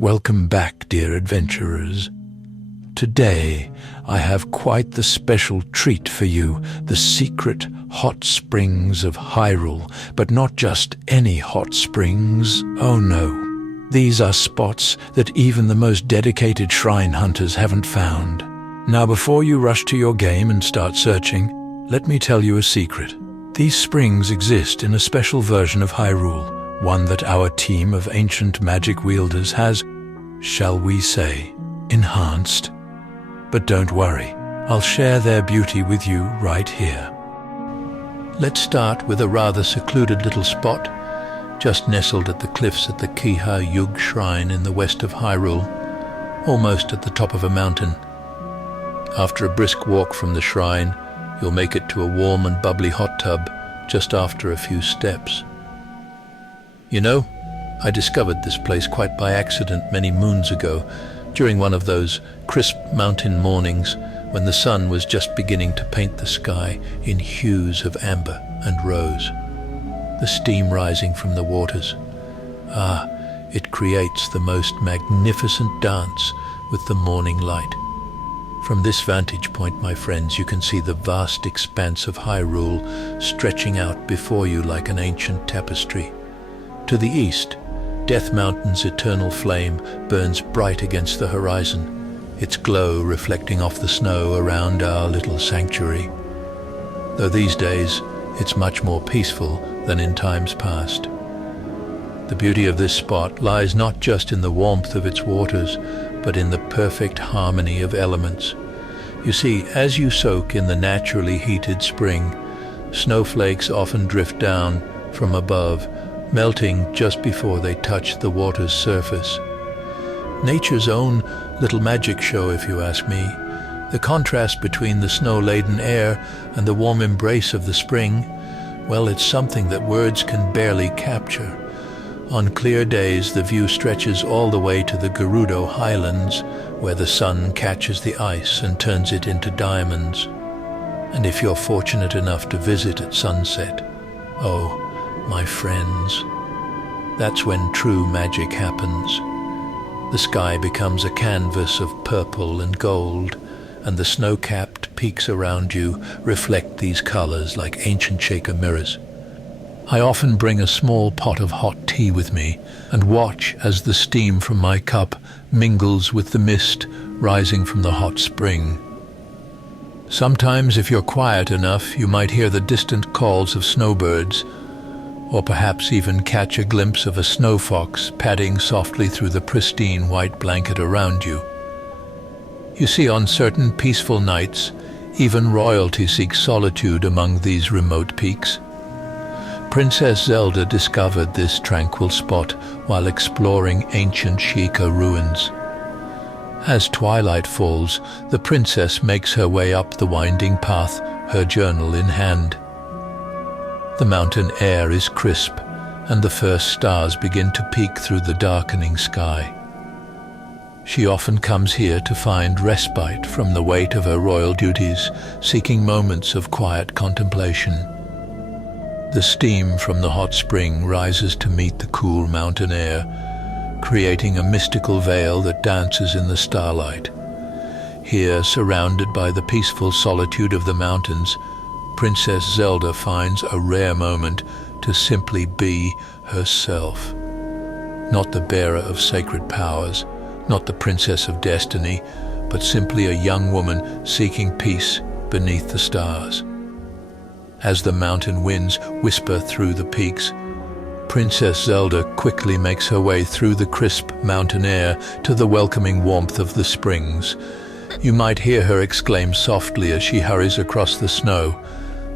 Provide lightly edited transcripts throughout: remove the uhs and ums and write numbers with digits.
Welcome back, dear adventurers. Today, I have quite the special treat for you, the secret hot springs of Hyrule, but not just any hot springs, oh no. These are spots that even the most dedicated shrine hunters haven't found. Now, before you rush to your game and start searching, let me tell you a secret. These springs exist in a special version of Hyrule, one that our team of ancient magic wielders has, shall we say, enhanced. But don't worry, I'll share their beauty with you right here. Let's start with a rather secluded little spot, just nestled at the cliffs at the Kiha Yug Shrine in the west of Hyrule, almost at the top of a mountain. After a brisk walk from the shrine, you'll make it to a warm and bubbly hot tub just after a few steps. You know, I discovered this place quite by accident many moons ago, during one of those crisp mountain mornings when the sun was just beginning to paint the sky in hues of amber and rose. The steam rising from the waters. It creates the most magnificent dance with the morning light. From this vantage point, my friends, you can see the vast expanse of Hyrule stretching out before you like an ancient tapestry. To the east, Death Mountain's eternal flame burns bright against the horizon, its glow reflecting off the snow around our little sanctuary. Though these days, it's much more peaceful than in times past. The beauty of this spot lies not just in the warmth of its waters, but in the perfect harmony of elements. You see, as you soak in the naturally heated spring, snowflakes often drift down from above, melting just before they touch the water's surface. Nature's own little magic show, if you ask me. The contrast between the snow-laden air and the warm embrace of the spring, well, it's something that words can barely capture. On clear days, the view stretches all the way to the Gerudo Highlands, where the sun catches the ice and turns it into diamonds. And if you're fortunate enough to visit at sunset, oh, my friends, that's when true magic happens. The sky becomes a canvas of purple and gold, and the snow-capped peaks around you reflect these colors like ancient shaker mirrors. I often bring a small pot of hot tea with me and watch as the steam from my cup mingles with the mist rising from the hot spring. Sometimes, if you're quiet enough, you might hear the distant calls of snowbirds, or perhaps even catch a glimpse of a snow fox padding softly through the pristine white blanket around you. You see, on certain peaceful nights, even royalty seeks solitude among these remote peaks. Princess Zelda discovered this tranquil spot while exploring ancient Sheikah ruins. As twilight falls, the princess makes her way up the winding path, her journal in hand. The mountain air is crisp, and the first stars begin to peek through the darkening sky. She often comes here to find respite from the weight of her royal duties, seeking moments of quiet contemplation. The steam from the hot spring rises to meet the cool mountain air, creating a mystical veil that dances in the starlight. Here, surrounded by the peaceful solitude of the mountains, Princess Zelda finds a rare moment to simply be herself. Not the bearer of sacred powers, not the princess of destiny, but simply a young woman seeking peace beneath the stars. As the mountain winds whisper through the peaks, Princess Zelda quickly makes her way through the crisp mountain air to the welcoming warmth of the springs. You might hear her exclaim softly as she hurries across the snow.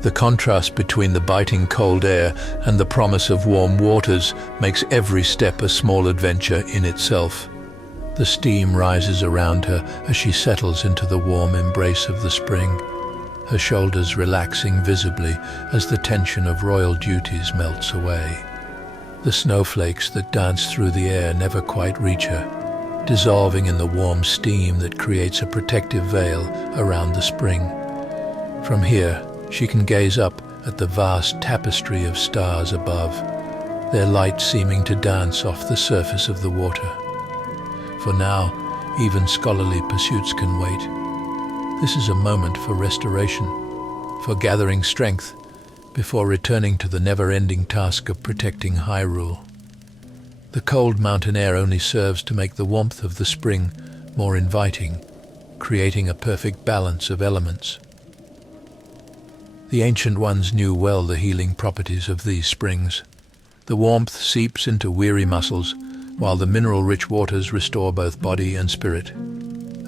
The contrast between the biting cold air and the promise of warm waters makes every step a small adventure in itself. The steam rises around her as she settles into the warm embrace of the spring, her shoulders relaxing visibly as the tension of royal duties melts away. The snowflakes that dance through the air never quite reach her, dissolving in the warm steam that creates a protective veil around the spring. From here, she can gaze up at the vast tapestry of stars above, their light seeming to dance off the surface of the water. For now, even scholarly pursuits can wait. This is a moment for restoration, for gathering strength, before returning to the never-ending task of protecting Hyrule. The cold mountain air only serves to make the warmth of the spring more inviting, creating a perfect balance of elements. The Ancient Ones knew well the healing properties of these springs. The warmth seeps into weary muscles, while the mineral-rich waters restore both body and spirit.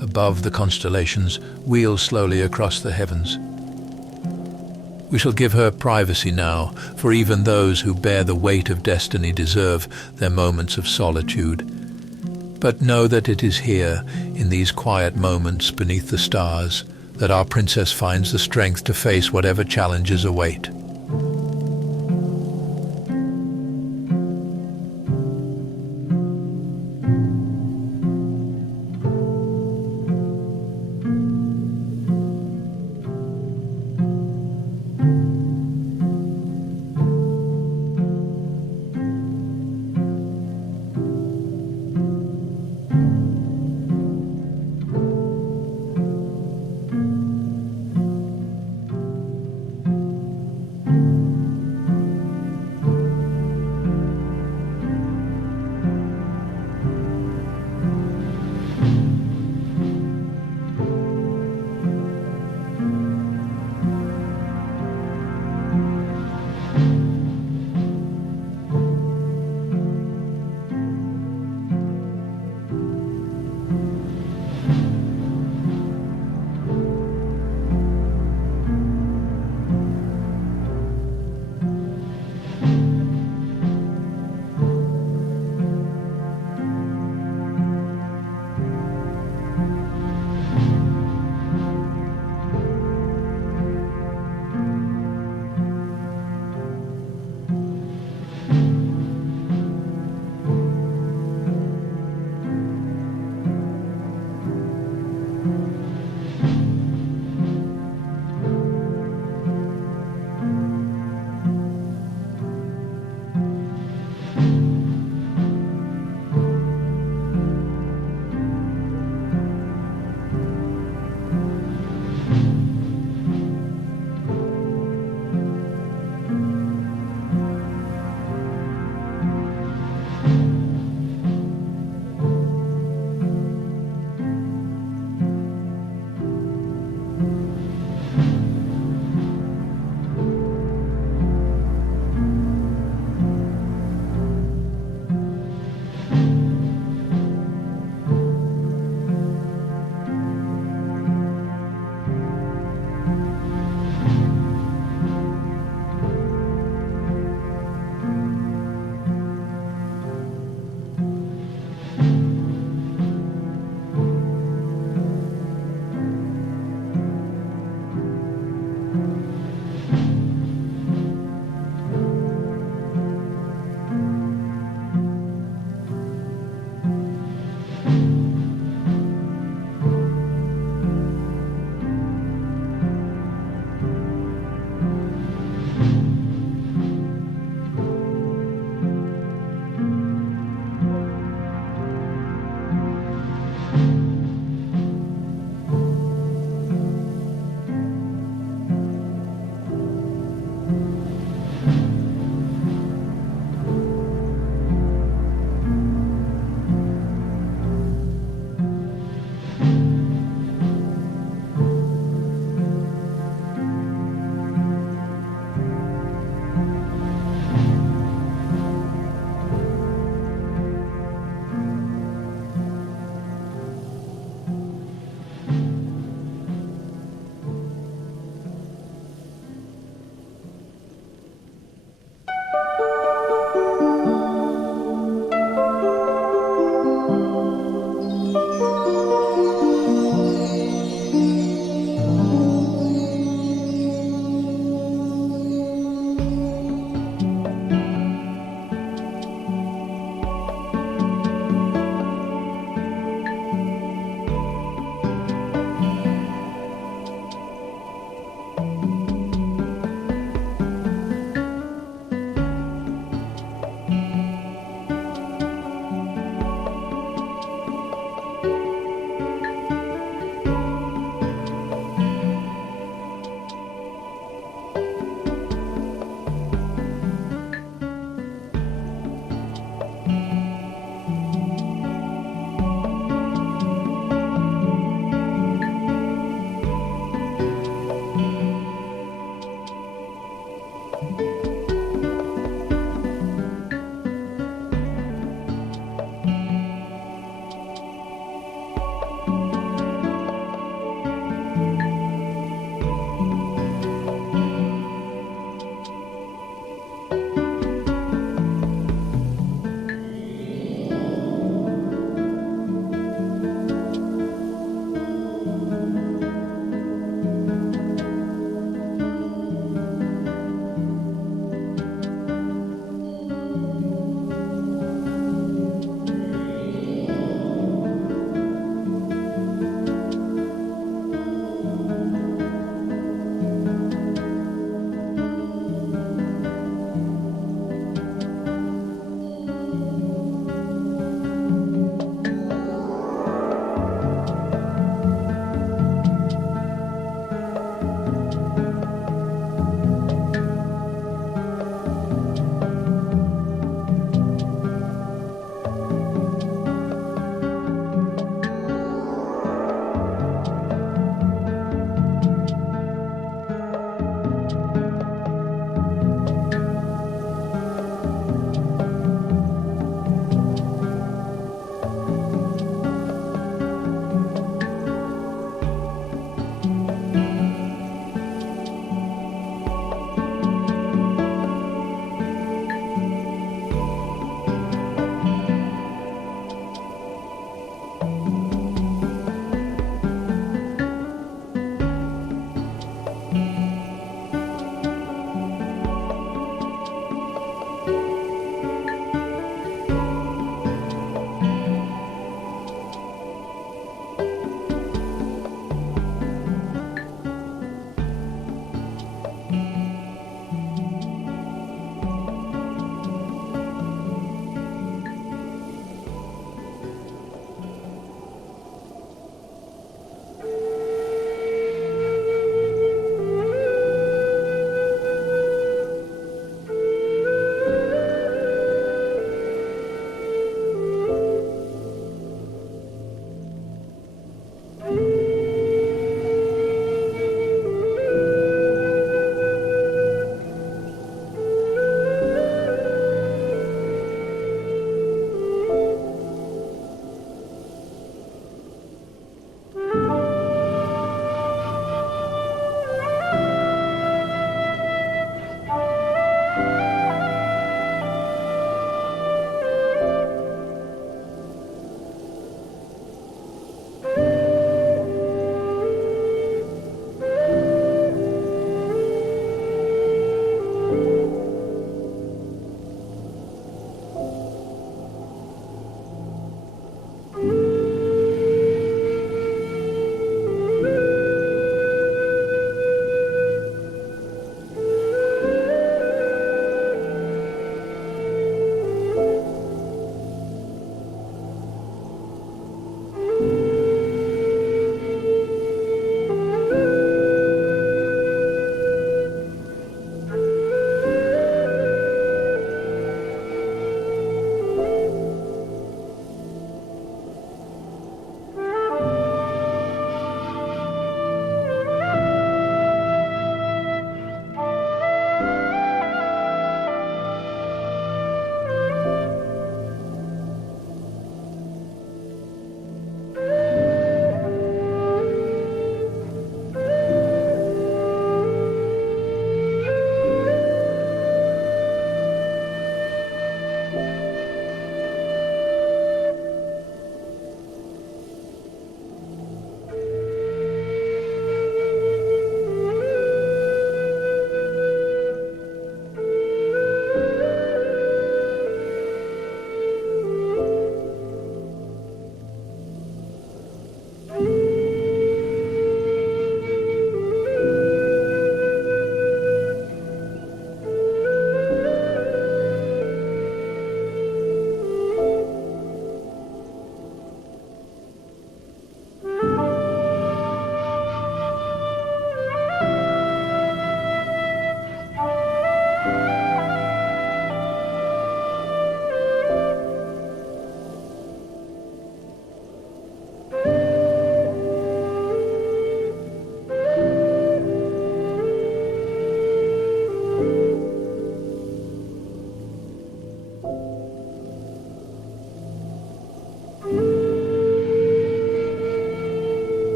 Above the constellations, wheel slowly across the heavens. We shall give her privacy now, for even those who bear the weight of destiny deserve their moments of solitude. But know that it is here, in these quiet moments beneath the stars, that our princess finds the strength to face whatever challenges await.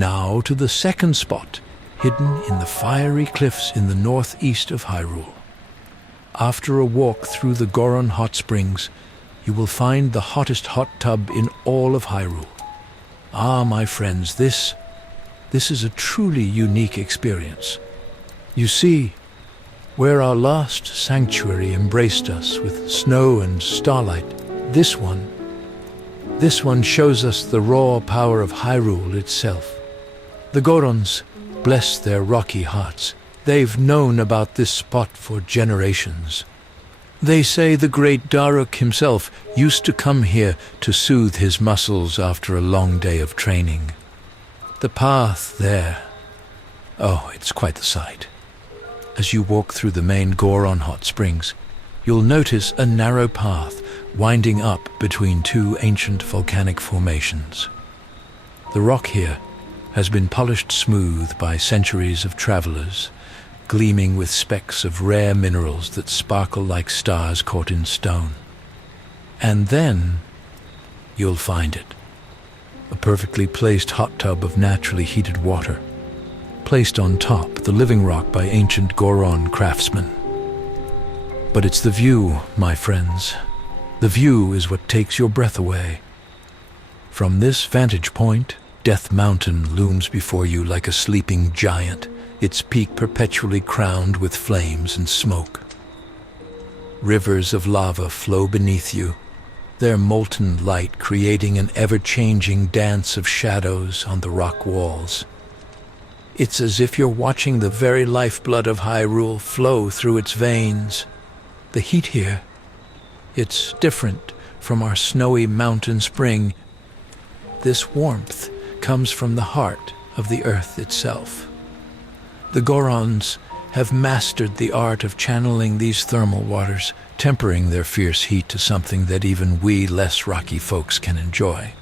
Now to the second spot, hidden in the fiery cliffs in the northeast of Hyrule. After a walk through the Goron Hotsprings, you will find the hottest hot tub in all of Hyrule. Ah, my friends, this is a truly unique experience. You see, where our last sanctuary embraced us with snow and starlight, this one shows us the raw power of Hyrule itself. The Gorons, bless their rocky hearts, they've known about this spot for generations. They say the great Daruk himself used to come here to soothe his muscles after a long day of training. The path there, oh, it's quite the sight. As you walk through the main Goron hot springs, you'll notice a narrow path winding up between two ancient volcanic formations. The rock here has been polished smooth by centuries of travelers, gleaming with specks of rare minerals that sparkle like stars caught in stone. And then you'll find it, a perfectly placed hot tub of naturally heated water, placed on top the living rock by ancient Goron craftsmen. But it's the view, my friends. The view is what takes your breath away. From this vantage point, Death Mountain looms before you like a sleeping giant, its peak perpetually crowned with flames and smoke. Rivers of lava flow beneath you, their molten light creating an ever-changing dance of shadows on the rock walls. It's as if you're watching the very lifeblood of Hyrule flow through its veins. The heat here, it's different from our snowy mountain spring. This warmth comes from the heart of the earth itself. The Gorons have mastered the art of channeling these thermal waters, tempering their fierce heat to something that even we less rocky folks can enjoy.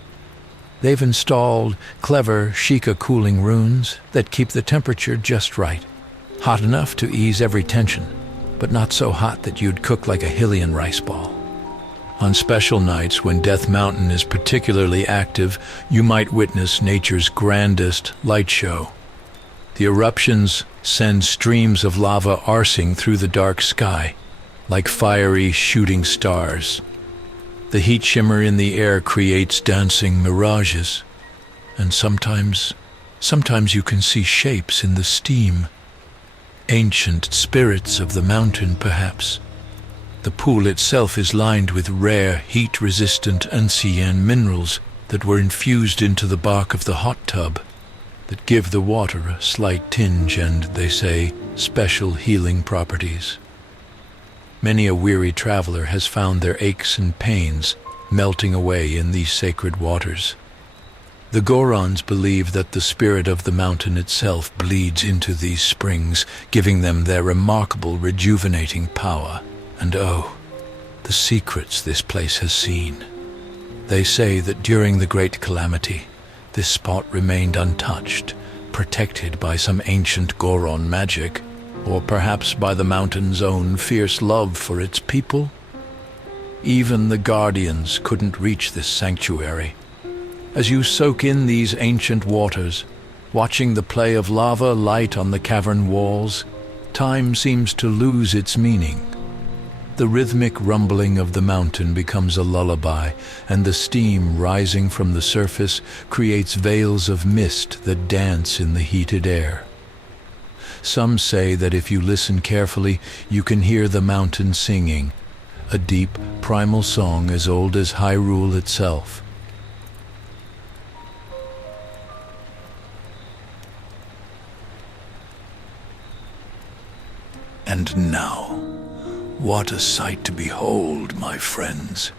They've installed clever Sheikah cooling runes that keep the temperature just right, hot enough to ease every tension, but not so hot that you'd cook like a Hylian rice ball. On special nights when Death Mountain is particularly active, you might witness nature's grandest light show. The eruptions send streams of lava arsing through the dark sky, like fiery shooting stars. The heat shimmer in the air creates dancing mirages, and sometimes you can see shapes in the steam. Ancient spirits of the mountain, perhaps. The pool itself is lined with rare, heat-resistant ancien minerals that were infused into the bark of the hot tub, that give the water a slight tinge and, they say, special healing properties. Many a weary traveler has found their aches and pains melting away in these sacred waters. The Gorons believe that the spirit of the mountain itself bleeds into these springs, giving them their remarkable rejuvenating power. And oh, the secrets this place has seen. They say that during the Great Calamity, this spot remained untouched, protected by some ancient Goron magic, or perhaps by the mountain's own fierce love for its people. Even the Guardians couldn't reach this sanctuary. As you soak in these ancient waters, watching the play of lava light on the cavern walls, time seems to lose its meaning. The rhythmic rumbling of the mountain becomes a lullaby, and the steam rising from the surface creates veils of mist that dance in the heated air. Some say that if you listen carefully, you can hear the mountain singing, a deep, primal song as old as Hyrule itself. And now, what a sight to behold, my friends.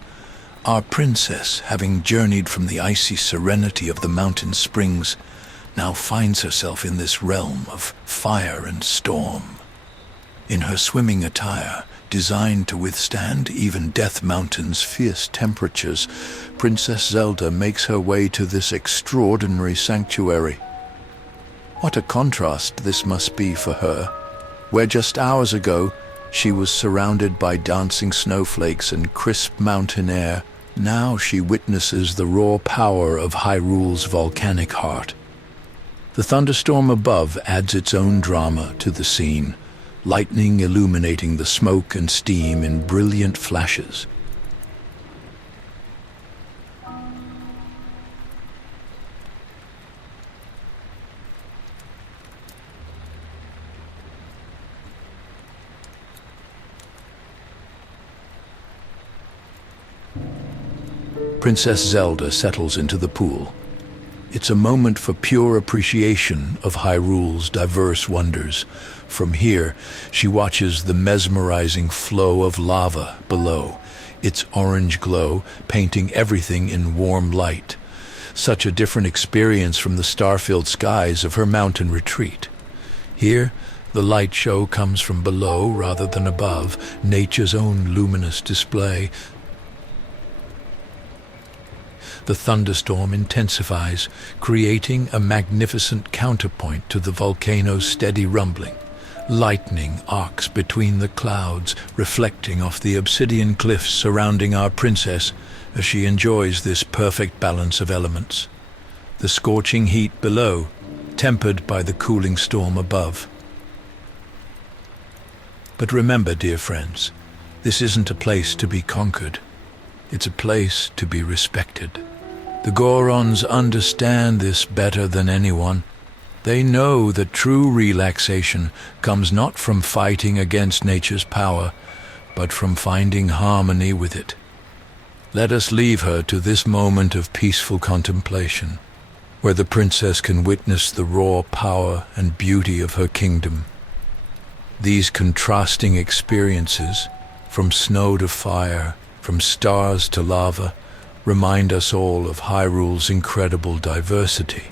Our princess, having journeyed from the icy serenity of the mountain springs, now finds herself in this realm of fire and storm. In her swimming attire, designed to withstand even Death Mountain's fierce temperatures, Princess Zelda makes her way to this extraordinary sanctuary. What a contrast this must be for her, where just hours ago she was surrounded by dancing snowflakes and crisp mountain air. Now she witnesses the raw power of Hyrule's volcanic heart. The thunderstorm above adds its own drama to the scene, lightning illuminating the smoke and steam in brilliant flashes. Princess Zelda settles into the pool. It's a moment for pure appreciation of Hyrule's diverse wonders. From here, she watches the mesmerizing flow of lava below, its orange glow painting everything in warm light. Such a different experience from the star-filled skies of her mountain retreat. Here, the light show comes from below rather than above, nature's own luminous display. The thunderstorm intensifies, creating a magnificent counterpoint to the volcano's steady rumbling. Lightning arcs between the clouds, reflecting off the obsidian cliffs surrounding our princess as she enjoys this perfect balance of elements. The scorching heat below, tempered by the cooling storm above. But remember, dear friends, this isn't a place to be conquered. It's a place to be respected. The Gorons understand this better than anyone. They know that true relaxation comes not from fighting against nature's power, but from finding harmony with it. Let us leave her to this moment of peaceful contemplation, where the princess can witness the raw power and beauty of her kingdom. These contrasting experiences, from snow to fire, from stars to lava, remind us all of Hyrule's incredible diversity.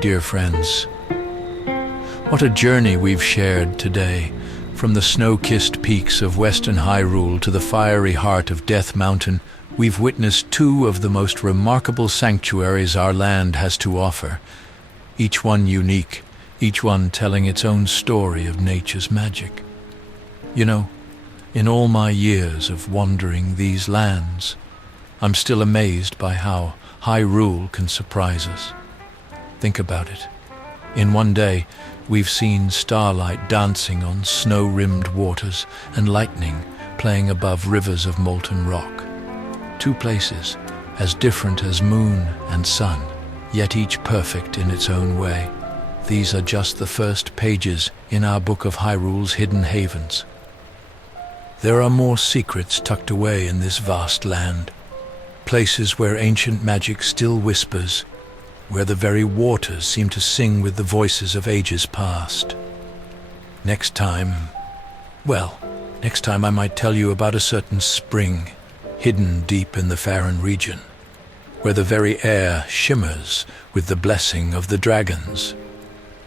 Dear friends, what a journey we've shared today, from the snow-kissed peaks of Western Hyrule to the fiery heart of Death Mountain. We've witnessed two of the most remarkable sanctuaries our land has to offer, each one unique, each one telling its own story of nature's magic. You know, in all my years of wandering these lands, I'm still amazed by how Hyrule can surprise us. Think about it. In one day, we've seen starlight dancing on snow-rimmed waters and lightning playing above rivers of molten rock. Two places, as different as moon and sun, yet each perfect in its own way. These are just the first pages in our book of Hyrule's hidden havens. There are more secrets tucked away in this vast land, places where ancient magic still whispers, where the very waters seem to sing with the voices of ages past. Next time I might tell you about a certain spring, hidden deep in the Faron region, where the very air shimmers with the blessing of the dragons.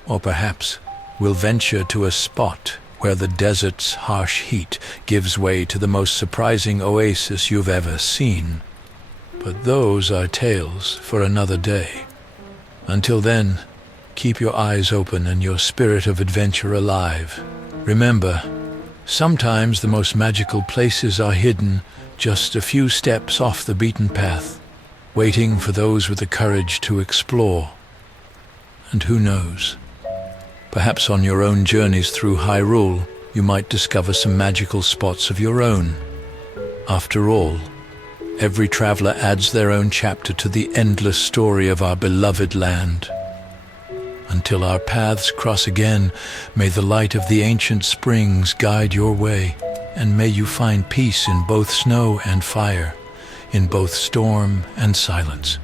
Or perhaps we'll venture to a spot where the desert's harsh heat gives way to the most surprising oasis you've ever seen. But those are tales for another day. Until then, keep your eyes open and your spirit of adventure alive. Remember, sometimes the most magical places are hidden just a few steps off the beaten path. waiting for those with the courage to explore. And who knows, perhaps on your own journeys through Hyrule, you might discover some magical spots of your own. After all, every traveler adds their own chapter to the endless story of our beloved land. Until our paths cross again, may the light of the ancient springs guide your way, and may you find peace in both snow and fire, in both storm and silence.